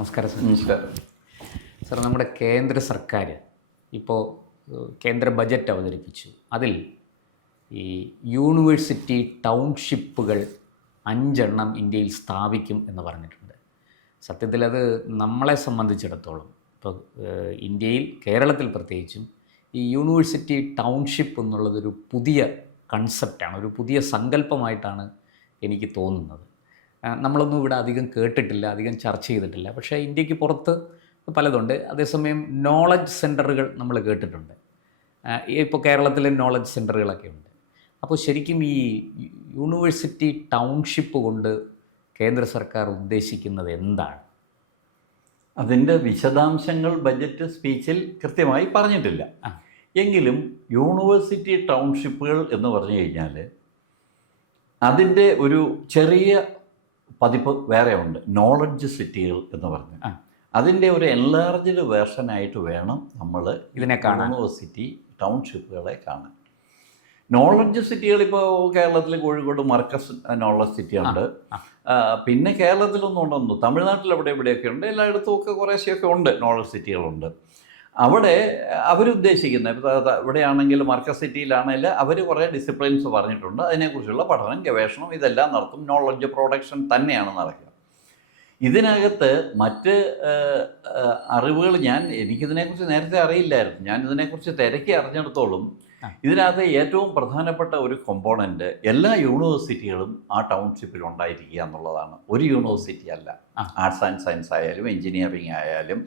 നമസ്കാരം സർ. നമസ്കാരം. സർ, നമ്മുടെ കേന്ദ്ര സർക്കാർ ഇപ്പോൾ കേന്ദ്ര ബജറ്റ് അവതരിപ്പിച്ചു. അതിൽ ഈ യൂണിവേഴ്സിറ്റി ടൗൺഷിപ്പുകൾ 5 ഇന്ത്യയിൽ സ്ഥാപിക്കും എന്ന് പറഞ്ഞിട്ടുണ്ട്. സത്യത്തിൽ അത് നമ്മളെ സംബന്ധിച്ചിടത്തോളം ഇപ്പോൾ ഇന്ത്യയിൽ, കേരളത്തിൽ പ്രത്യേകിച്ചും, ഈ യൂണിവേഴ്സിറ്റി ടൗൺഷിപ്പ് എന്നുള്ളതൊരു പുതിയ കൺസെപ്റ്റാണ്, ഒരു പുതിയ സങ്കല്പമായിട്ടാണ് എനിക്ക് തോന്നുന്നത്. നമ്മളൊന്നും ഇവിടെ അധികം കേട്ടിട്ടില്ല, അധികം ചർച്ച ചെയ്തിട്ടില്ല. പക്ഷേ ഇന്ത്യക്ക് പുറത്ത് പലതുണ്ട്. അതേസമയം നോളജ് സെൻറ്ററുകൾ നമ്മൾ കേട്ടിട്ടുണ്ട്. ഇപ്പോൾ കേരളത്തിൽ നോളജ് സെൻറ്ററുകളൊക്കെ ഉണ്ട്. അപ്പോൾ ശരിക്കും ഈ യൂണിവേഴ്സിറ്റി ടൗൺഷിപ്പ് കൊണ്ട് കേന്ദ്ര സർക്കാർ ഉദ്ദേശിക്കുന്നത് എന്താണ്? അതിൻ്റെ വിശദാംശങ്ങൾ ബജറ്റ് സ്പീച്ചിൽ കൃത്യമായി പറഞ്ഞിട്ടില്ല. എങ്കിലും യൂണിവേഴ്സിറ്റി ടൗൺഷിപ്പുകൾ എന്ന് പറഞ്ഞു കഴിഞ്ഞാൽ അതിൻ്റെ ഒരു ചെറിയ പതിപ്പ് വേറെ ഉണ്ട്, നോളജ് സിറ്റികൾ എന്ന് പറഞ്ഞ്. അതിൻ്റെ ഒരു എൻലാർജ്ഡ് വേർഷനായിട്ട് വേണം നമ്മൾ ഇതിനെ കാണാൻ, യൂണിവേഴ്സിറ്റി ടൗൺഷിപ്പുകളെ കാണാൻ. നോളജ് സിറ്റികൾ ഇപ്പോൾ കേരളത്തിൽ കോഴിക്കോട് മർക്കസ് നോളജ് സിറ്റി ഉണ്ട്. പിന്നെ കേരളത്തിലൊന്നും ഉണ്ടെന്നു, തമിഴ്നാട്ടിൽ അവിടെ ഇവിടെയൊക്കെ ഉണ്ട്. എല്ലായിടത്തും ഒക്കെ കുറേശ്ശെയൊക്കെ ഉണ്ട്, നോളജ് സിറ്റികളുണ്ട്. അവിടെ അവരുദ്ദേശിക്കുന്ന ഇവിടെയാണെങ്കിൽ മർക്കസ് സിറ്റിയിലാണെങ്കിൽ അവർ കുറേ ഡിസിപ്ലിൻസ് പറഞ്ഞിട്ടുണ്ട്. അതിനെക്കുറിച്ചുള്ള പഠനം, ഗവേഷണം ഇതെല്ലാം നടത്തും. നോളജ് പ്രൊഡക്ഷൻ തന്നെയാണ് നടക്കുക. ഇതിനകത്ത് മറ്റ് അറിവുകൾ എനിക്കിതിനെക്കുറിച്ച് നേരത്തെ അറിയില്ലായിരുന്നു. ഞാൻ ഇതിനെക്കുറിച്ച് തിരക്കി അറിഞ്ഞിടത്തോളം ഇതിനകത്ത് ഏറ്റവും പ്രധാനപ്പെട്ട ഒരു കോമ്പോണൻറ്റ് എല്ലാ യൂണിവേഴ്സിറ്റികളും ആ ടൗൺഷിപ്പിൽ ഉണ്ടായിരിക്കുക എന്നുള്ളതാണ്. ഒരു യൂണിവേഴ്സിറ്റി അല്ല, ആർട്സ് ആൻഡ് സയൻസ് ആയാലും എൻജിനീയറിംഗ് ആയാലും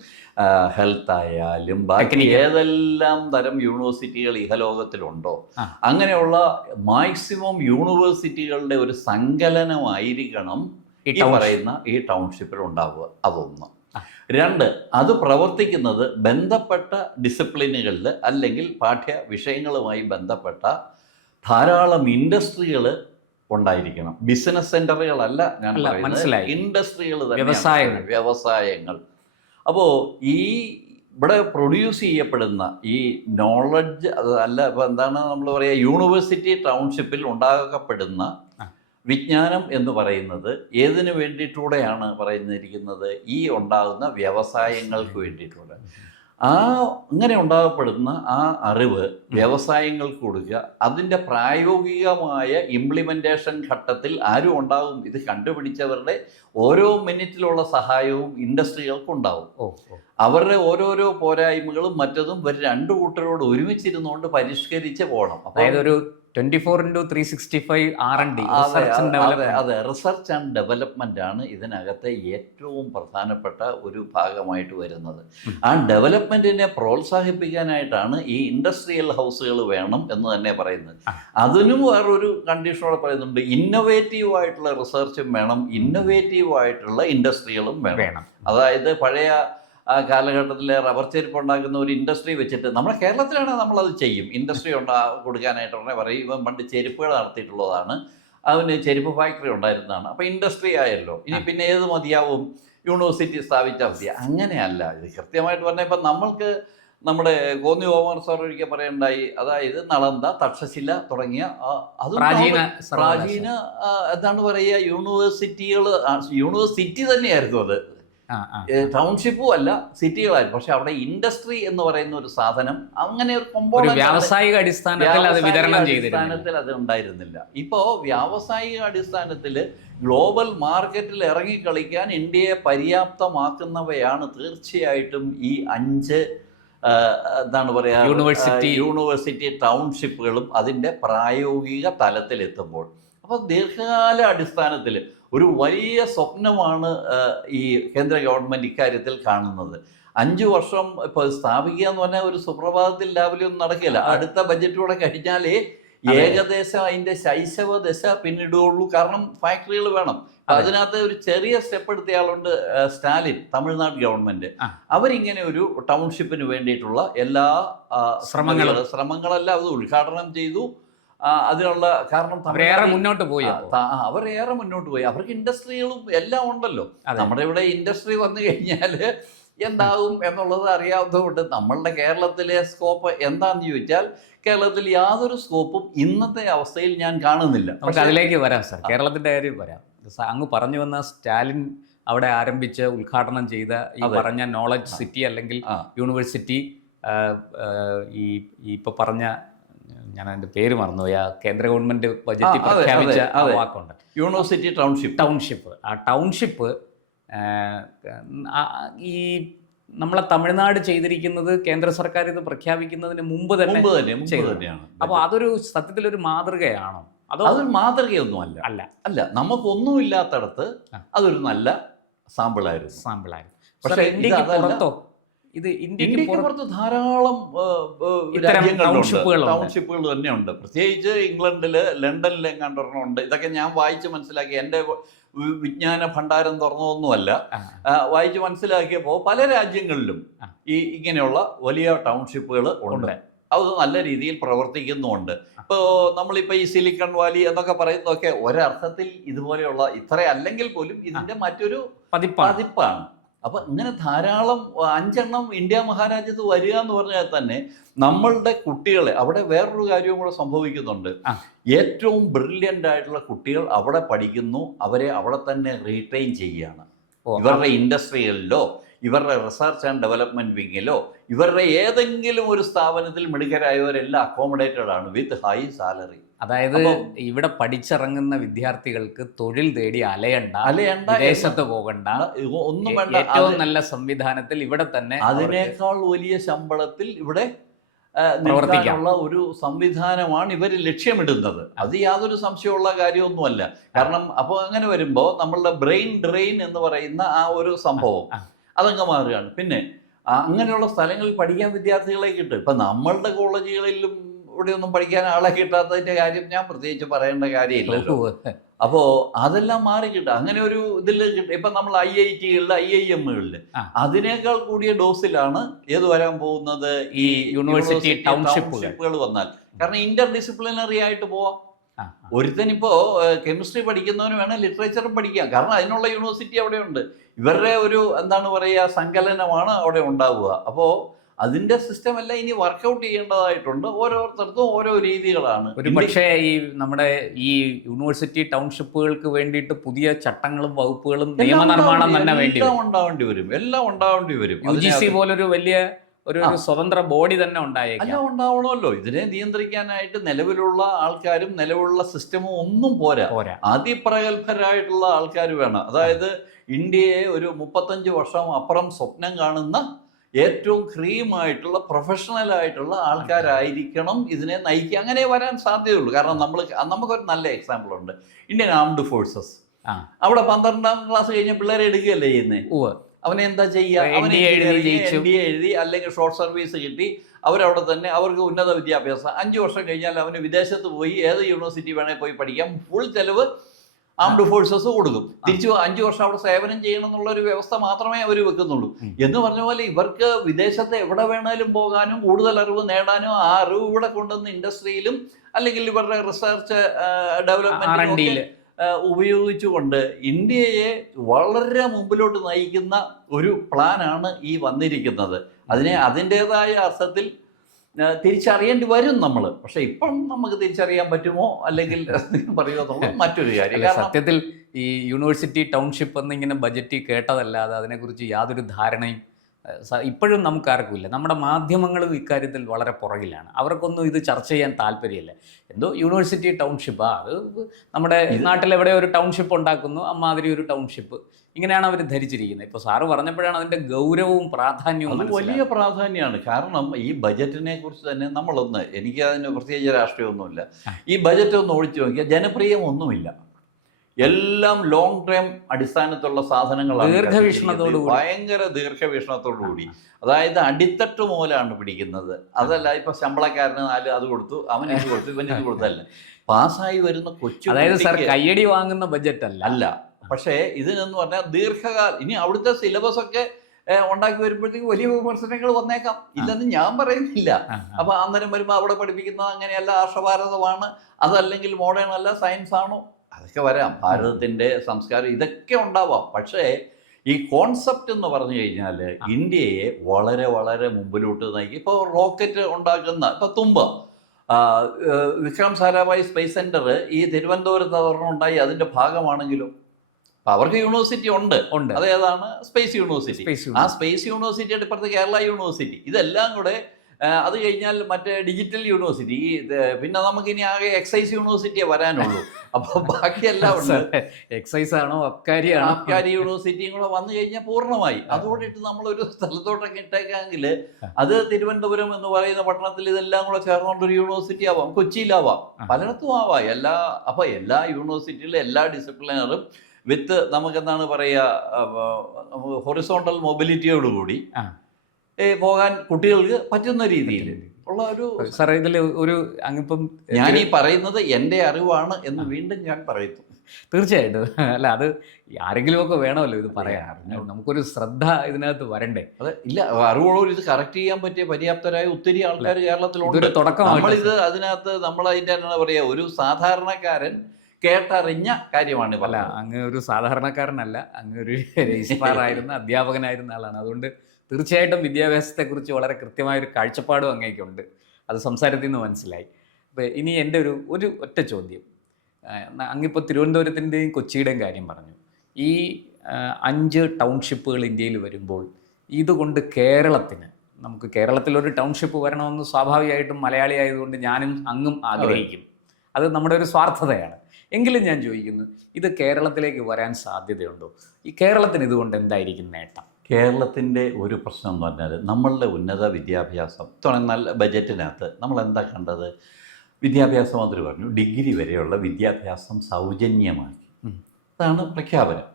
ഹെൽത്ത് ആയാലും ബാക്കി ഏതെല്ലാം തരം യൂണിവേഴ്സിറ്റികൾ ഇഹലോകത്തിലുണ്ടോ അങ്ങനെയുള്ള മാക്സിമം യൂണിവേഴ്സിറ്റികളുടെ ഒരു സങ്കലനമായിരിക്കണം ഈ പറയുന്ന ഈ ടൗൺഷിപ്പിൽ ഉണ്ടാവുക. അതൊന്ന്. 2, അത് പ്രവർത്തിക്കുന്നത് ബന്ധപ്പെട്ട ഡിസിപ്ലിനുകളിൽ അല്ലെങ്കിൽ പാഠ്യ വിഷയങ്ങളുമായി ബന്ധപ്പെട്ട ധാരാളം ഇൻഡസ്ട്രികൾ ഉണ്ടായിരിക്കണം. ബിസിനസ് സെൻ്ററുകളല്ല ഞാൻ പറയുന്നത്, ഇൻഡസ്ട്രികൾ തന്നെ, വ്യവസായങ്ങൾ. അപ്പോൾ ഇവിടെ പ്രൊഡ്യൂസ് ചെയ്യപ്പെടുന്ന ഈ നോളജ് അല്ല, ഇപ്പോൾ എന്താണ് നമ്മൾ പറയുക, യൂണിവേഴ്സിറ്റി ടൗൺഷിപ്പിൽ ഉണ്ടാക്കപ്പെടുന്ന വിജ്ഞാനം എന്ന് പറയുന്നത് ഏതിനു വേണ്ടിയിട്ടൂടെയാണ് പറയുന്നിരിക്കുന്നത്? ഈ ഉണ്ടാകുന്ന വ്യവസായങ്ങൾക്ക് വേണ്ടിയിട്ടൂടെ. അങ്ങനെ ഉണ്ടാകപ്പെടുന്ന ആ അറിവ് വ്യവസായങ്ങൾക്ക് കൊടുക്കുക. അതിൻ്റെ പ്രായോഗികമായ ഇംപ്ലിമെൻറ്റേഷൻ ഘട്ടത്തിൽ ആരും ഉണ്ടാകും? ഇത് കണ്ടുപിടിച്ചവരുടെ ഓരോ മിനിറ്റിലുള്ള സഹായവും ഇൻഡസ്ട്രികൾക്കുണ്ടാവും. അവരുടെ ഓരോരോ പോരായ്മകളും മറ്റതും രണ്ടു കൂട്ടരോട് ഒരുമിച്ചിരുന്നുകൊണ്ട് പരിഷ്കരിച്ച് പോകണം. അതായത് ഒരു 24x365 R&D. അതെ, റിസർച്ച് ആൻഡ് ഡെവലപ്മെൻ്റ് ആണ് ഇതിനകത്തെ ഏറ്റവും പ്രധാനപ്പെട്ട ഒരു ഭാഗമായിട്ട് വരുന്നത്. ആ ഡെവലപ്മെൻറ്റിനെ പ്രോത്സാഹിപ്പിക്കാനായിട്ടാണ് ഈ ഇൻഡസ്ട്രിയൽ ഹൗസുകൾ വേണം എന്ന് തന്നെ പറയുന്നത്. അതിനും വേറൊരു കണ്ടീഷനോടെ പറയുന്നുണ്ട്, ഇന്നൊവേറ്റീവ് ആയിട്ടുള്ള റിസർച്ചും വേണം, ഇന്നൊവേറ്റീവ് ആയിട്ടുള്ള ഇൻഡസ്ട്രികളും വേണം. അതായത് പഴയ കാലഘട്ടത്തിൽ റബ്ബർ ചെരുപ്പ് ഉണ്ടാക്കുന്ന ഒരു ഇൻഡസ്ട്രി വെച്ചിട്ട്, നമ്മുടെ കേരളത്തിലാണെങ്കിൽ നമ്മളത് ചെയ്യും. ഇൻഡസ്ട്രി കൊടുക്കാനായിട്ട് ഉടനെ പറയും, ഇവൻ പണ്ട് ചെരുപ്പുകൾ നടത്തിയിട്ടുള്ളതാണ്, അവന് ചെരുപ്പ് ഫാക്ടറി ഉണ്ടായിരുന്നതാണ്, അപ്പോൾ ഇൻഡസ്ട്രി ആയല്ലോ, ഇനി പിന്നെ ഏത് മതിയാവും, യൂണിവേഴ്സിറ്റി സ്ഥാപിച്ചാൽ മതി. അങ്ങനെയല്ല. ഇത് കൃത്യമായിട്ട് പറഞ്ഞാൽ ഇപ്പം നമ്മൾക്ക് നമ്മുടെ കോന്നി ഓമർ സാർ ഒരിക്കൽ പറയണ്ടായി, അതായത് നളന്ദ, തക്ഷശില തുടങ്ങിയ അത് പ്രാചീന എന്താണ് പറയുക, യൂണിവേഴ്സിറ്റികൾ, യൂണിവേഴ്സിറ്റി തന്നെയായിരുന്നു അത്. ടൗൺഷിപ്പും അല്ല, സിറ്റികളായിരുന്നു. പക്ഷെ അവിടെ ഇൻഡസ്ട്രി എന്ന് പറയുന്ന ഒരു സാധനം, അങ്ങനെ ഒരു കോമ്പോണന്റ് വ്യാവസായിക അടിസ്ഥാനത്തിൽ അത് ഉണ്ടായിരുന്നില്ല. ഇപ്പോൾ വ്യാവസായിക അടിസ്ഥാനത്തിൽ ഗ്ലോബൽ മാർക്കറ്റിൽ ഇറങ്ങിക്കളിക്കാൻ ഇന്ത്യയെ പര്യാപ്തമാക്കുന്നവയാണ് തീർച്ചയായിട്ടും ഈ 5 എന്താണ് പറയുക, യൂണിവേഴ്സിറ്റി ടൗൺഷിപ്പുകളും അതിൻ്റെ പ്രായോഗിക തലത്തിലെത്തുമ്പോൾ. അപ്പോൾ ദീർഘകാല അടിസ്ഥാനത്തിൽ ഒരു വലിയ സ്വപ്നമാണ് ഈ കേന്ദ്ര ഗവൺമെൻറ് ഇക്കാര്യത്തിൽ കാണുന്നത്. 5 വർഷം ഇപ്പോൾ സ്ഥാപിക്കുക എന്ന് പറഞ്ഞാൽ ഒരു സുപ്രഭാതത്തിൽ രാവിലെ ഒന്നും നടക്കില്ല. അടുത്ത ബജറ്റൂടെ കഴിഞ്ഞാലേ ഏകദേശം അതിൻ്റെ ശൈശവ ദശ പിന്നിടുകയുള്ളൂ. കാരണം ഫാക്ടറികൾ വേണം. അതിനകത്ത് ഒരു ചെറിയ സ്റ്റെപ്പ് എടുത്ത ആളുണ്ട്, സ്റ്റാലിൻ, തമിഴ്നാട് ഗവൺമെൻറ്. അവരിങ്ങനെ ഒരു ടൗൺഷിപ്പിന് വേണ്ടിയിട്ടുള്ള എല്ലാ ശ്രമങ്ങളെല്ലാം അത് ഉദ്ഘാടനം ചെയ്തു. അതിനുള്ള കാരണം അവരേറെ മുന്നോട്ട് പോയി. അവർക്ക് ഇൻഡസ്ട്രികളും എല്ലാം ഉണ്ടല്ലോ. നമ്മുടെ ഇവിടെ ഇൻഡസ്ട്രി വന്നു കഴിഞ്ഞാൽ എന്താകും എന്നുള്ളത് അറിയാവുന്നതുകൊണ്ട് നമ്മളുടെ കേരളത്തിലെ സ്കോപ്പ് എന്താണെന്ന് ചോദിച്ചാൽ, കേരളത്തിൽ യാതൊരു സ്കോപ്പും ഇന്നത്തെ അവസ്ഥയിൽ ഞാൻ കാണുന്നില്ല. പക്ഷെ അതിലേക്ക് വരാം സാർ, കേരളത്തിൻ്റെ കാര്യം വരാം. അങ്ങ് പറഞ്ഞു വന്ന സ്റ്റാലിൻ അവിടെ ആരംഭിച്ച് ഉദ്ഘാടനം ചെയ്ത ഈ പറഞ്ഞ നോളജ് സിറ്റി അല്ലെങ്കിൽ യൂണിവേഴ്സിറ്റി, ഈ ഇപ്പോൾ പറഞ്ഞ, ഞാൻ അതിൻ്റെ പേര് മറന്നുപോയി, ആ കേന്ദ്ര ഗവൺമെൻറ് ബജറ്റിൽ പ്രഖ്യാപിച്ച വാക്കുണ്ട്, യൂണിവേഴ്സിറ്റി ടൗൺഷിപ്പ്. ആ ടൗൺഷിപ്പ് ഈ നമ്മളെ തമിഴ്നാട് ചെയ്തിരിക്കുന്നത് കേന്ദ്ര സർക്കാർ ഇത് പ്രഖ്യാപിക്കുന്നതിന് മുമ്പ് തന്നെ തന്നെയാണ്. അപ്പോൾ അതൊരു സത്യത്തിലൊരു മാതൃകയാണോ? അതൊരു മാതൃകയൊന്നും അല്ല. നമുക്കൊന്നുമില്ലാത്തടത്ത് അതൊരു നല്ല സാമ്പിളായിരുന്നു. പക്ഷേ ഇന്ത്യക്ക് പുറത്ത് ധാരാളം ടൗൺഷിപ്പുകൾ തന്നെയുണ്ട്. പ്രത്യേകിച്ച് ഇംഗ്ലണ്ടിൽ, ലണ്ടനിൽ എങ്ങാണ്ടൊരെണ്ണമുണ്ട്. ഇതൊക്കെ ഞാൻ വായിച്ച് മനസ്സിലാക്കി. എൻ്റെ വിജ്ഞാന ഭണ്ഡാരം തുറന്നതൊന്നുമല്ല. വായിച്ച് മനസ്സിലാക്കിയപ്പോൾ പല രാജ്യങ്ങളിലും ഇങ്ങനെയുള്ള വലിയ ടൗൺഷിപ്പുകൾ ഉണ്ട്. അത് നല്ല രീതിയിൽ പ്രവർത്തിക്കുന്നുമുണ്ട്. ഇപ്പോൾ നമ്മളിപ്പോൾ ഈ സിലിക്കൺ വാലി എന്നൊക്കെ പറയുന്നതൊക്കെ ഒരർത്ഥത്തിൽ ഇതുപോലെയുള്ള ഇത്ര അല്ലെങ്കിൽ പോലും ഇതിൻ്റെ മറ്റൊരു പതിപ്പാണ്. അപ്പം ഇങ്ങനെ ധാരാളം 5 എണ്ണം ഇന്ത്യ മഹാരാജ്യത്ത് വരിക എന്ന് പറഞ്ഞാൽ തന്നെ നമ്മളുടെ കുട്ടികളെ, അവിടെ വേറൊരു കാര്യവും കൂടെ സംഭവിക്കുന്നുണ്ട്. ഏറ്റവും ബ്രില്യൻ്റ് ആയിട്ടുള്ള കുട്ടികൾ അവിടെ പഠിക്കുന്നു, അവരെ അവിടെ തന്നെ റീട്രെയിൻ ചെയ്യുകയാണ്. ഇവരുടെ ഇൻഡസ്ട്രിയലിലോ ഇവരുടെ റിസർച്ച് ആൻഡ് ഡെവലപ്മെൻറ്റ് വിങ്ങിലോ ഇവരുടെ ഏതെങ്കിലും ഒരു സ്ഥാപനത്തിൽ മിടുക്കരായവരെല്ലാം അക്കോമഡേറ്റഡ് ആണ് വിത്ത് ഹൈ സാലറി. അതായത് ഇവിടെ പഠിച്ചിറങ്ങുന്ന വിദ്യാർത്ഥികൾക്ക് തൊഴിൽ തേടി അലയണ്ട, വിദേശത്ത് പോകണ്ട, ഒന്നും വേണ്ട. ഏറ്റവും നല്ല സംവിധാനത്തിൽ ഇവിടെ തന്നെ അതിനേക്കാൾ വലിയ ശമ്പളത്തിൽ ഇവിടെ നിൽക്കാനുള്ള ഒരു സംവിധാനമാണ് ഇവർ ലക്ഷ്യമിടുന്നത്. അത് യാതൊരു സംശയമുള്ള കാര്യമൊന്നുമല്ല. കാരണം അപ്പോൾ അങ്ങനെ വരുമ്പോൾ നമ്മളുടെ ബ്രെയിൻ ഡ്രെയിൻ എന്ന് പറയുന്ന ആ ഒരു സംഭവം അതങ്ങ് മാറുകയാണ്. പിന്നെ അങ്ങനെയുള്ള സ്ഥലങ്ങളിൽ പഠിക്കാൻ വിദ്യാർത്ഥികളെ കിട്ടും. ഇപ്പം നമ്മളുടെ കോളേജുകളിലും ഇവിടെയൊന്നും പഠിക്കാൻ ആളെ കിട്ടാത്തതിൻ്റെ കാര്യം ഞാൻ പ്രത്യേകിച്ച് പറയേണ്ട കാര്യമില്ലല്ലോ. അപ്പോൾ അതെല്ലാം മാറി കിട്ടും. അങ്ങനെ ഒരു ഇതിൽ കിട്ടും. ഇപ്പം നമ്മൾ IIT-കളിൽ, IIM-കളിൽ അതിനേക്കാൾ കൂടിയ ഡോസിലാണ് ഏത് വരാൻ പോകുന്നത്, ഈ യൂണിവേഴ്സിറ്റി ടൗൺഷിപ്പുകൾ വന്നാൽ. കാരണം ഇന്റർ ഡിസിപ്ലിനറി ആയിട്ട് പോവാം. ഒരുത്തനിപ്പോ കെമിസ്ട്രി പഠിക്കുന്നവന് വേണം ലിറ്ററേച്ചറും പഠിക്കാം. കാരണം അതിനുള്ള യൂണിവേഴ്സിറ്റി അവിടെ ഉണ്ട്. ഇവരുടെ ഒരു എന്താണ് പറയുക സങ്കലനമാണ് അവിടെ ഉണ്ടാവുക. അപ്പോൾ അതിന്റെ സിസ്റ്റം എല്ലാം ഇനി വർക്കൗട്ട് ചെയ്യേണ്ടതായിട്ടുണ്ട്. ഓരോരുത്തർക്കും ഓരോ രീതികളാണ്. ഒരു പക്ഷേ ഈ നമ്മുടെ ഈ യൂണിവേഴ്സിറ്റി ടൗൺഷിപ്പുകൾക്ക് വേണ്ടിയിട്ട് പുതിയ ചട്ടങ്ങളും വകുപ്പുകളും നിയമനിർമ്മാണം തന്നെ എല്ലാം ഉണ്ടാവേണ്ടി വരും. UGC പോലൊരു വലിയ ഒരു സ്വതന്ത്ര ബോഡി തന്നെ ഉണ്ടാവണമല്ലോ. ഇതിനെ നിയന്ത്രിക്കാനായിട്ട് നിലവിലുള്ള ആൾക്കാരും നിലവിലുള്ള സിസ്റ്റമും ഒന്നും പോരാ. അതിപ്രഗത്ഭരായിട്ടുള്ള ആൾക്കാർ വേണം. അതായത് ഇന്ത്യയെ ഒരു 35 വർഷം അപ്പുറം സ്വപ്നം കാണുന്ന ഏറ്റവും ക്രീമായിട്ടുള്ള പ്രൊഫഷണലായിട്ടുള്ള ആൾക്കാരായിരിക്കണം ഇതിനെ നയിക്കുക. അങ്ങനെ വരാൻ സാധ്യതയുള്ളൂ. കാരണം നമുക്കൊരു നല്ല എക്സാമ്പിൾ ഉണ്ട്. Indian armed forces. അവിടെ 12ാം ക്ലാസ് കഴിഞ്ഞ പിള്ളേരെ എടുക്കുകയല്ലേ ചെയ്യുന്നത്. അവനെ എന്താ ചെയ്യുക? NDA എഴുതി അല്ലെങ്കിൽ ഷോർട്ട് സർവീസ് കിട്ടി അവരവിടെ തന്നെ അവർക്ക് ഉന്നത വിദ്യാഭ്യാസം 5 വർഷം കഴിഞ്ഞാൽ അവന് വിദേശത്ത് പോയി ഏത് യൂണിവേഴ്സിറ്റി വേണേൽ പോയി പഠിക്കാം. ഫുൾ ചെലവ് ആംഡ് ഫോഴ്സസ് കൊടുക്കും. തിരിച്ചു 5 വർഷം അവിടെ സേവനം ചെയ്യണം എന്നുള്ളൊരു വ്യവസ്ഥ മാത്രമേ അവർ വെക്കുന്നുള്ളൂ. എന്ന് പറഞ്ഞ പോലെ ഇവർക്ക് വിദേശത്ത് എവിടെ വേണേലും പോകാനും കൂടുതൽ അറിവ് നേടാനും ആ അറിവ് ഇവിടെ കൊണ്ടുവന്ന് ഇൻഡസ്ട്രിയിലും അല്ലെങ്കിൽ ഇവരുടെ റിസർച്ച് ഡെവലപ്മെന്റ് ഉപയോഗിച്ചുകൊണ്ട് ഇന്ത്യയെ വളരെ മുമ്പിലോട്ട് നയിക്കുന്ന ഒരു പ്ലാനാണ് ഈ വന്നിരിക്കുന്നത്. അതിനെ അതിൻ്റെതായ അർത്ഥത്തിൽ തിരിച്ചറിയേണ്ടി വരും നമ്മൾ. പക്ഷെ ഇപ്പം നമുക്ക് തിരിച്ചറിയാൻ പറ്റുമോ അല്ലെങ്കിൽ പറയുമെന്നുള്ളത് മറ്റൊരു കാര്യം. സത്യത്തിൽ ഈ യൂണിവേഴ്സിറ്റി ടൗൺഷിപ്പ് എന്നിങ്ങനെ ബജറ്റിൽ കേട്ടതല്ലാതെ അതിനെക്കുറിച്ച് യാതൊരു ധാരണയും ഇപ്പോഴും നമുക്കാർക്കുമില്ല. നമ്മുടെ മാധ്യമങ്ങളും ഇക്കാര്യത്തിൽ വളരെ പുറകിലാണ്. അവർക്കൊന്നും ഇത് ചർച്ച ചെയ്യാൻ താല്പര്യമില്ല. എന്തോ യൂണിവേഴ്സിറ്റി ടൗൺഷിപ്പ്, അത് നമ്മുടെ നാട്ടിലെവിടെ ഒരു ടൗൺഷിപ്പ് ഉണ്ടാക്കുന്നു, അമ്മാതിരി ഒരു ടൗൺഷിപ്പ്, ഇങ്ങനെയാണ് അവർ ധരിച്ചിരിക്കുന്നത്. ഇപ്പോൾ സാറ് പറഞ്ഞപ്പോഴാണ് അതിൻ്റെ ഗൗരവവും പ്രാധാന്യവും. അത് വലിയ പ്രാധാന്യമാണ്. കാരണം ഈ ബജറ്റിനെ കുറിച്ച് തന്നെ എനിക്ക് അതിന് പ്രത്യേകിച്ച് രാഷ്ട്രീയമൊന്നുമില്ല. ഈ ബജറ്റ് ഒന്ന് ഒഴിച്ചു നോക്കിയാൽ ജനപ്രിയമൊന്നുമില്ല. എല്ലാം ലോങ് ടേം അടിസ്ഥാനത്തിലുള്ള സാധനങ്ങളാണ്. ഭയങ്കര ദീർഘവീക്ഷണത്തോടുകൂടി. അതായത് അടിത്തട്ട് മൂലമാണ് പിടിക്കുന്നത്. അതല്ല ഇപ്പൊ ശമ്പളക്കാരന് 4 അത് കൊടുത്തു, അവൻ ഇത് കൊടുത്തു, ഇവൻ ഇത് കൊടുത്തല്ല. പാസ്സായി വരുന്ന കൊച്ചു, അതായത് സാർ കയ്യടി വാങ്ങുന്ന ബജറ്റ് അല്ല. പക്ഷേ ഇതിനെന്ന് പറഞ്ഞാൽ ദീർഘകാലം ഇനി അവിടുത്തെ സിലബസ് ഒക്കെ ഉണ്ടാക്കി വരുമ്പോഴത്തേക്ക് വലിയ വിമർശനങ്ങൾ വന്നേക്കാം. ഇല്ലെന്ന് ഞാൻ പറയുന്നില്ല. അപ്പൊ അന്നേരം വരുമ്പോൾ അവിടെ പഠിപ്പിക്കുന്നത് അങ്ങനെയല്ല, ആർഷഭാരതമാണ്, അതല്ലെങ്കിൽ മോഡേൺ അല്ല, സയൻസ് ആണോ, അതൊക്കെ വരാം. ഭാരതത്തിൻ്റെ സംസ്കാരം ഇതൊക്കെ ഉണ്ടാവാം. പക്ഷേ ഈ കോൺസെപ്റ്റ് എന്ന് പറഞ്ഞു കഴിഞ്ഞാൽ ഇന്ത്യയെ വളരെ വളരെ മുമ്പിലോട്ട് നയിക്കും. ഇപ്പോൾ റോക്കറ്റ് ഉണ്ടാക്കുന്ന ഇപ്പോൾ തുമ്പ് വിക്രം സാരാഭായ് സ്പേസ് സെൻറ്റർ ഈ തിരുവനന്തപുരത്ത് ഉണ്ടായി അതിൻ്റെ ഭാഗമാണെങ്കിലും അപ്പം അവർക്ക് യൂണിവേഴ്സിറ്റി ഉണ്ട്. ഉണ്ട്. അതേതാണ്? Space university. സ്പേസ് ആ സ്പേസ് യൂണിവേഴ്സിറ്റിയുടെ ഇപ്പുറത്ത് കേരള യൂണിവേഴ്സിറ്റി, ഇതെല്ലാം കൂടെ അത് കഴിഞ്ഞാൽ മറ്റേ ഡിജിറ്റൽ യൂണിവേഴ്സിറ്റി, പിന്നെ നമുക്കിനി ആകെ എക്സൈസ് യൂണിവേഴ്സിറ്റിയെ വരാനുള്ളൂ. അപ്പോൾ ബാക്കിയെല്ലാം ഉണ്ട്. എക്സൈസ് ആണോ അബ്കാരിയാണോ? അബ്കാരി യൂണിവേഴ്സിറ്റിയും കൂടെ വന്നു കഴിഞ്ഞാൽ പൂർണ്ണമായി. അതോടിട്ട് നമ്മളൊരു സ്ഥലത്തോട്ടൊക്കെ ഇട്ടേക്കാമെങ്കിൽ അത് തിരുവനന്തപുരം എന്ന് പറയുന്ന പട്ടണത്തിൽ ഇതെല്ലാം കൂടെ ചേർന്നുകൊണ്ടൊരു യൂണിവേഴ്സിറ്റി ആവാം, കൊച്ചിയിലാവാം, പലയിടത്തും ആവാം. അപ്പോൾ എല്ലാ യൂണിവേഴ്സിറ്റിയിലും എല്ലാ ഡിസിപ്ലിനറും വിത്ത് നമുക്കെന്താണ് പറയുക, ഹൊറിസോണ്ടൽ മൊബിലിറ്റിയോടുകൂടി പോകാൻ കുട്ടികൾക്ക് പറ്റുന്ന രീതിയിൽ ഉള്ള ഒരു. സാർ ഇതിൽ ഒരു അങ്ങിപ്പം ഞാൻ ഈ പറയുന്നത് എൻ്റെ അറിവാണ് എന്ന് വീണ്ടും ഞാൻ പറയുന്നു. തീർച്ചയായിട്ടും. അല്ല, അത് ആരെങ്കിലുമൊക്കെ വേണമല്ലോ ഇത് പറയാൻ. നമുക്കൊരു ശ്രദ്ധ ഇതിനകത്ത് വരണ്ടേ? അതെ, ഇല്ല, അറിവുള്ളവർ ഇത് കറക്റ്റ് ചെയ്യാൻ പറ്റിയ പര്യാപ്തരായ ഒത്തിരി ആൾക്കാർ കേരളത്തിലുണ്ട്. നമ്മളിത് അതിനകത്ത് നമ്മളതിൻ്റെ എന്താ പറയുക, ഒരു സാധാരണക്കാരൻ കേട്ടറിഞ്ഞ കാര്യമാണ്. അല്ല, അങ്ങ് ഒരു സാധാരണക്കാരനല്ല, അങ്ങ് ഒരു രജിസ്ട്രാർ ആയിരുന്ന അധ്യാപകനായിരുന്ന ആളാണ്. അതുകൊണ്ട് തീർച്ചയായിട്ടും വിദ്യാഭ്യാസത്തെക്കുറിച്ച് വളരെ കൃത്യമായൊരു കാഴ്ചപ്പാടും അങ്ങേക്കുണ്ട്. അത് സംസാരത്തിൽ നിന്ന് മനസ്സിലായി. അപ്പോൾ ഇനി എൻ്റെ ഒരു ഒറ്റ ചോദ്യം. അങ്ങിപ്പോൾ തിരുവനന്തപുരത്തിൻ്റെയും കൊച്ചിയുടെയും കാര്യം പറഞ്ഞു. ഈ 5 ടൗൺഷിപ്പുകൾ ഇന്ത്യയിൽ വരുമ്പോൾ ഇതുകൊണ്ട് കേരളത്തിന്, നമുക്ക് കേരളത്തിലൊരു ടൗൺഷിപ്പ് വരണമെന്ന് സ്വാഭാവികമായിട്ടും മലയാളി ആയതുകൊണ്ട് ഞാനും അങ്ങും ആഗ്രഹിക്കും. അത് നമ്മുടെ ഒരു സ്വാർത്ഥതയാണ്. എങ്കിലും ഞാൻ ചോദിക്കുന്നു, ഇത് കേരളത്തിലേക്ക് വരാൻ സാധ്യതയുണ്ടോ? ഈ കേരളത്തിന് ഇതുകൊണ്ട് എന്തായിരിക്കും നേട്ടം? കേരളത്തിൻ്റെ ഒരു പ്രശ്നം എന്ന് പറഞ്ഞാൽ നമ്മളുടെ ഉന്നത വിദ്യാഭ്യാസം നല്ല ബജറ്റിനകത്ത് നമ്മൾ എന്താ കണ്ടത്, വിദ്യാഭ്യാസ മന്ത്രി പറഞ്ഞു ഡിഗ്രി വരെയുള്ള വിദ്യാഭ്യാസം സൗജന്യമാക്കി. അതാണ് പ്രഖ്യാപനം.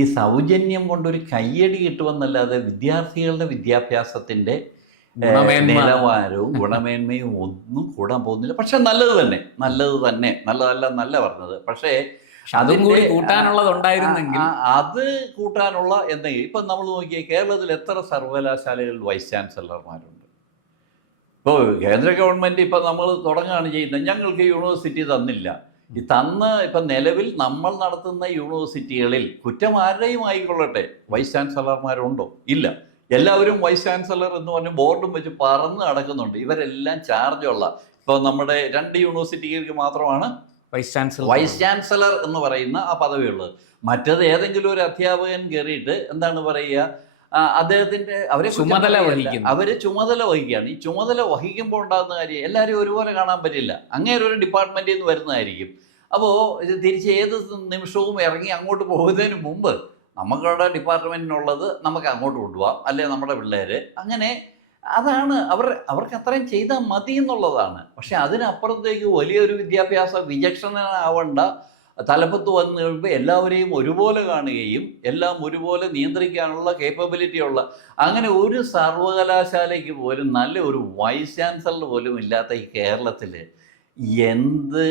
ഈ സൗജന്യം കൊണ്ടൊരു കയ്യടി കിട്ടുമെന്നല്ലാതെ വിദ്യാർത്ഥികളുടെ വിദ്യാഭ്യാസത്തിൻ്റെ നിലവാരവും ഗുണമേന്മയും ഒന്നും കൂടാൻ പോകുന്നില്ല. പക്ഷെ നല്ലത് തന്നെ, നല്ലതല്ല പറഞ്ഞത്. പക്ഷേ അതും കൂടി കൂട്ടാനുള്ളതുണ്ടായിരുന്നെങ്കിൽ, അത് കൂട്ടാനുള്ള എന്തെങ്കിലും. ഇപ്പം നമ്മൾ നോക്കിയാൽ കേരളത്തിൽ എത്ര സർവകലാശാലകളിൽ വൈസ് ചാൻസലർമാരുണ്ട്. ഇപ്പോൾ കേന്ദ്ര ഗവൺമെൻറ് ഇപ്പം നമ്മൾ തുടങ്ങുകയാണ് ചെയ്യുന്നത്, ഞങ്ങൾക്ക് യൂണിവേഴ്സിറ്റി തന്നില്ല. ഇപ്പം നിലവിൽ നമ്മൾ നടത്തുന്ന യൂണിവേഴ്സിറ്റികളിൽ കുറ്റം ആരുടെയും ആയിക്കൊള്ളട്ടെ, വൈസ് ചാൻസലർമാരുണ്ടോ? ഇല്ല. എല്ലാവരും വൈസ് ചാൻസലർ എന്ന് പറഞ്ഞ് ബോർഡും വെച്ച് പറന്ന് നടക്കുന്നുണ്ട്. ഇവരെല്ലാം ചാർജുള്ള, ഇപ്പോൾ നമ്മുടെ 2 യൂണിവേഴ്സിറ്റികൾക്ക് മാത്രമാണ് വൈസ് ചാൻസലർ എന്ന് പറയുന്ന ആ പദവിയുള്ളത്. മറ്റത് ഏതെങ്കിലും ഒരു അധ്യാപകൻ കയറിയിട്ട് എന്താണ് പറയുക, അദ്ദേഹത്തിൻ്റെ ചുമതല വഹിക്കുകയാണ്. ഈ ചുമതല വഹിക്കുമ്പോൾ ഉണ്ടാകുന്ന കാര്യം എല്ലാവരും ഒരുപോലെ കാണാൻ പറ്റില്ല. അങ്ങേരൊരു ഡിപ്പാർട്ട്മെൻറ്റിൽ നിന്ന് വരുന്നതായിരിക്കും. അപ്പോൾ ഇത് തിരിച്ച് ഏത് നിമിഷവും ഇറങ്ങി അങ്ങോട്ട് പോകുന്നതിന് മുമ്പ് നമുക്കവിടെ ഡിപ്പാർട്ട്മെൻറ്റിനുള്ളത് നമുക്ക് അങ്ങോട്ട് കൊണ്ടുപോകാം, അല്ലെങ്കിൽ നമ്മുടെ പിള്ളേർ അങ്ങനെ. അതാണ് അവർക്ക് അത്രയും ചെയ്താൽ മതി എന്നുള്ളതാണ്. പക്ഷെ അതിനപ്പുറത്തേക്ക് വലിയൊരു വിദ്യാഭ്യാസ വിചക്ഷണനാവേണ്ട തലപ്പത്ത് വന്നു കഴിയുമ്പോൾ എല്ലാവരെയും ഒരുപോലെ കാണുകയും എല്ലാം ഒരുപോലെ നിയന്ത്രിക്കാനുള്ള കേപ്പബിലിറ്റി ഉള്ള അങ്ങനെ ഒരു സർവകലാശാലയ്ക്ക് പോലും നല്ല ഒരു വൈസ് ചാൻസലർ പോലും ഇല്ലാത്ത ഈ കേരളത്തിൽ എന്ത്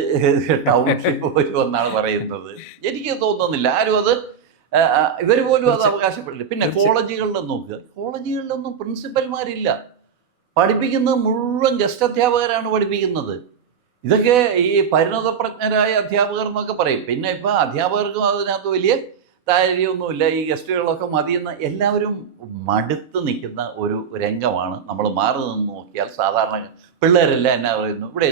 ടൗൺഷിപ്പ് വരുമെന്നാണ് പറയുന്നത്. എനിക്ക് തോന്നുന്നില്ല ആരും അത്, ഇവർ പോലും അത് അവകാശപ്പെടില്ല. പിന്നെ കോളേജുകളിലും നോക്കുക, കോളേജുകളിലൊന്നും പ്രിൻസിപ്പൽമാരില്ല. പഠിപ്പിക്കുന്നത് മുഴുവൻ ഗസ്റ്റ് അധ്യാപകരാണ് പഠിപ്പിക്കുന്നത്. ഇതൊക്കെ ഈ പരിണതപ്രജ്ഞരായ അധ്യാപകർ എന്നൊക്കെ പറയും. പിന്നെ ഇപ്പം അധ്യാപകർക്കും അതിനകത്ത് വലിയ താല്പര്യമൊന്നുമില്ല, ഈ ഗസ്റ്റുകളൊക്കെ മതിയെന്ന് എല്ലാവരും മടുത്ത് നിൽക്കുന്ന ഒരു രംഗമാണ്. നമ്മൾ മാറി നിന്ന് നോക്കിയാൽ സാധാരണ പിള്ളേരെല്ലാം എന്നാ പറയുന്നു, ഇവിടെ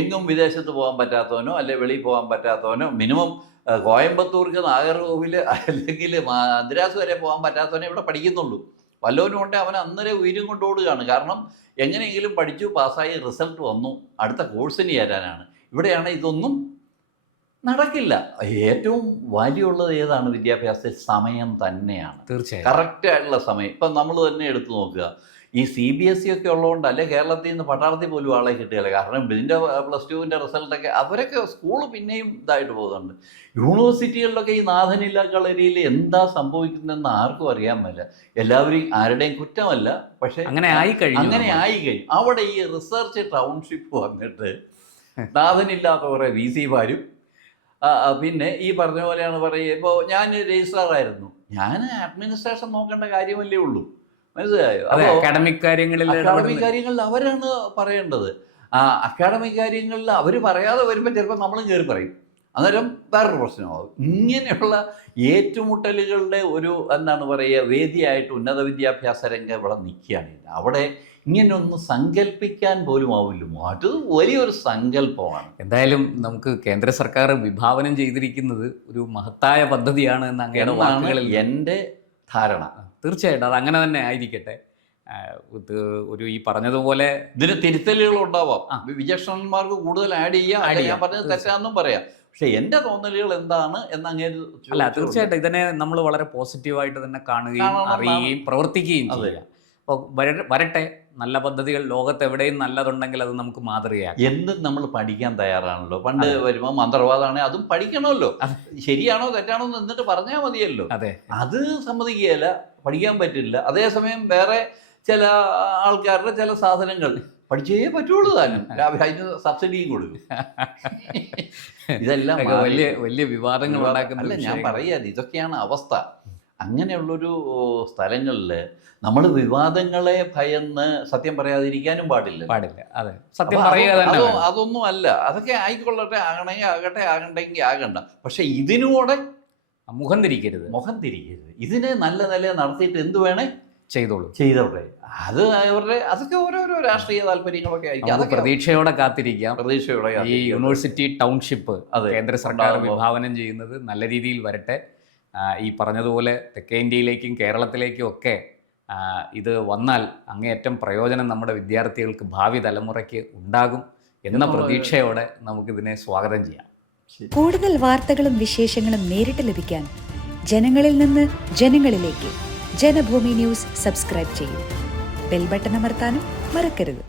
എങ്ങും വിദേശത്ത് പോകാൻ പറ്റാത്തവനോ അല്ലെ വെളിയിൽ പോകാൻ പറ്റാത്തവനോ, മിനിമം കോയമ്പത്തൂർക്ക് നാഗർകോവിൽ അല്ലെങ്കിൽ മദ്രാസ് വരെ പോകാൻ പറ്റാത്തവനെ ഇവിടെ പഠിക്കുന്നുള്ളൂ. വല്ലവനും കൊണ്ട് അവൻ അന്നേരം ഉയരും കൊണ്ട് ഓടുകയാണ്. കാരണം എങ്ങനെയെങ്കിലും പഠിച്ചു പാസ്സായി റിസൾട്ട് വന്നു, അടുത്ത കോഴ്സിന് ചേരാനാണ്. ഇവിടെയാണ് ഇതൊന്നും നടക്കില്ല. ഏറ്റവും വാല്യുള്ളത് ഏതാണ് വിദ്യാഭ്യാസത്തിൽ? സമയം തന്നെയാണ്. തീർച്ചയായും കറക്റ്റായിട്ടുള്ള സമയം. ഇപ്പം നമ്മൾ തന്നെ എടുത്തു നോക്കുക, ഈ CBSE ഒക്കെ ഉള്ളതുകൊണ്ട് അല്ലെ കേരളത്തിൽ നിന്ന് പട്ടാളത്തിൽ പോലും ആളെ കിട്ടുകയില്ല. കാരണം ഇതിൻ്റെ +2 റിസൾട്ടൊക്കെ അവരൊക്കെ സ്കൂള് പിന്നെയും ഇതായിട്ട് പോകുന്നുണ്ട്. യൂണിവേഴ്സിറ്റികളിലൊക്കെ ഈ നാഥനില്ലാ കളരിയിൽ എന്താ സംഭവിക്കുന്നതെന്ന് ആർക്കും അറിയാൻ പറ്റില്ല. എല്ലാവരും ആരുടെയും കുറ്റമല്ല, പക്ഷേ അങ്ങനെ ആയി കഴിഞ്ഞു. അവിടെ ഈ റിസർച്ച് ടൗൺഷിപ്പ് വന്നിട്ട് നാഥനില്ലാത്ത കുറേ VC-മാരും പിന്നെ ഈ പറഞ്ഞ പോലെയാണ് പറയുക. ഇപ്പോൾ ഞാൻ രജിസ്ട്രാറായിരുന്നു, ഞാൻ അഡ്മിനിസ്ട്രേഷൻ നോക്കേണ്ട കാര്യമല്ലേ ഉള്ളൂ, മനസ്സിലായോ? അക്കാഡമിക് കാര്യങ്ങളിൽ അവരാണ് പറയേണ്ടത്. അക്കാഡമിക് കാര്യങ്ങളിൽ അവർ പറയാതെ വരുമ്പോൾ ചിലപ്പോൾ നമ്മളും കയറി പറയും. അന്നേരം വേറൊരു പ്രശ്നമാകും. ഇങ്ങനെയുള്ള ഏറ്റുമുട്ടലുകളുടെ ഒരു എന്താണ് പറയുക വേദിയായിട്ട് ഉന്നത വിദ്യാഭ്യാസ രംഗം ഇവിടെ നിൽക്കുകയാണ്. അവിടെ ഇങ്ങനെയൊന്നും സങ്കല്പിക്കാൻ പോലും ആവില്ല. അത് വലിയൊരു സങ്കല്പമാണ്. എന്തായാലും നമുക്ക് കേന്ദ്ര സർക്കാർ വിഭാവനം ചെയ്തിരിക്കുന്നത് ഒരു മഹത്തായ പദ്ധതിയാണ് എന്ന് അങ്ങയുടെ വാക്കുകളിൽ എൻ്റെ ധാരണ. തീർച്ചയായിട്ടും അത് അങ്ങനെ തന്നെ ആയിരിക്കട്ടെ. ഇത് ഒരു ഈ പറഞ്ഞതുപോലെ ഇതിന് തിരുത്തലുകൾ ഉണ്ടാവാം, വിചക്ഷണന്മാർക്ക് കൂടുതൽ ആഡ് ചെയ്യാം. ഞാൻ പറഞ്ഞത് തെറ്റാന്നും പറയാം. പക്ഷെ എൻ്റെ തോന്നലുകൾ എന്താണ് എന്ന് അങ്ങനെ അല്ല, തീർച്ചയായിട്ടും ഇതിനെ നമ്മൾ വളരെ പോസിറ്റീവായിട്ട് തന്നെ കാണുകയും അറിയുകയും പ്രവർത്തിക്കുകയും ചെയ്യുക. അപ്പോൾ വരട്ടെ, നല്ല പദ്ധതികൾ ലോകത്ത് എവിടെയും നല്ലതുണ്ടെങ്കിൽ അത് നമുക്ക് മാതൃകയാക്കാം. എന്തും നമ്മൾ പഠിക്കാൻ തയ്യാറാണല്ലോ. പണ്ട് വരുമ്പോൾ മന്ത്രവാദമാണെങ്കിൽ അതും പഠിക്കണമല്ലോ. ശരിയാണോ തെറ്റാണോ എന്ന് എന്നിട്ട് പറഞ്ഞാൽ മതിയല്ലോ. അതെ, അത് സമ്മതിക്കുകയില്ല, പഠിക്കാൻ പറ്റില്ല. അതേസമയം വേറെ ചില ആൾക്കാരുടെ ചില സാധനങ്ങൾ പഠിച്ചേ പറ്റുള്ളൂ, താനും അതിന് സബ്സിഡിയും കൊടുക്കും. ഇതെല്ലാം വലിയ വലിയ വിവാദങ്ങൾ ഉണ്ടാക്കുന്ന. അല്ല, ഞാൻ പറയാതെ ഇതൊക്കെയാണ് അവസ്ഥ. അങ്ങനെയുള്ളൊരു സ്ഥലങ്ങളിൽ നമ്മൾ വിവാദങ്ങളെ ഭയന്ന് സത്യം പറയാതിരിക്കാനും പാടില്ല. അതെ, സത്യം പറയുക. അതൊന്നും അല്ല, അതൊക്കെ ആയിക്കൊള്ളട്ടെ, ആകണമെങ്കിൽ ആകട്ടെ, ആകണ്ടെങ്കിൽ ആകണ്ട. പക്ഷെ ഇതിനൂടെ മുഖം തിരിക്കരുത്. ഇതിനെ നല്ല നില നടത്തിയിട്ട് എന്ത് വേണേ ചെയ്തോട്ടെ. അത് അവരുടെ അതൊക്കെ ഓരോരോ രാഷ്ട്രീയ താല്പര്യങ്ങളൊക്കെ ആയിരിക്കും. അതൊക്കെ പ്രതീക്ഷയോടെ കാത്തിരിക്കാം. ഈ യൂണിവേഴ്സിറ്റി ടൗൺഷിപ്പ് കേന്ദ്ര സർക്കാർ വിഭാവനം ചെയ്യുന്നത് നല്ല രീതിയിൽ വരട്ടെ. ഈ പറഞ്ഞതുപോലെ തെക്കേ ഇന്ത്യയിലേക്കും കേരളത്തിലേക്കും ഒക്കെ ഇത് വന്നാൽ അങ്ങേയറ്റം പ്രയോജനം നമ്മുടെ വിദ്യാർത്ഥികൾക്ക്, ഭാവി തലമുറയ്ക്ക് ഉണ്ടാകും എന്ന പ്രതീക്ഷയോടെ നമുക്കിതിനെ സ്വാഗതം ചെയ്യാം. കൂടുതൽ വാർത്തകളും വിശേഷങ്ങളും നേരിട്ട് ലഭിക്കാൻ ജനങ്ങളിൽ നിന്ന് ജനങ്ങളിലേക്ക് ജനഭൂമി ന്യൂസ് സബ്സ്ക്രൈബ് ചെയ്യൂ. ബെൽ ബട്ടൺ അമർത്താനും മറക്കരുത്.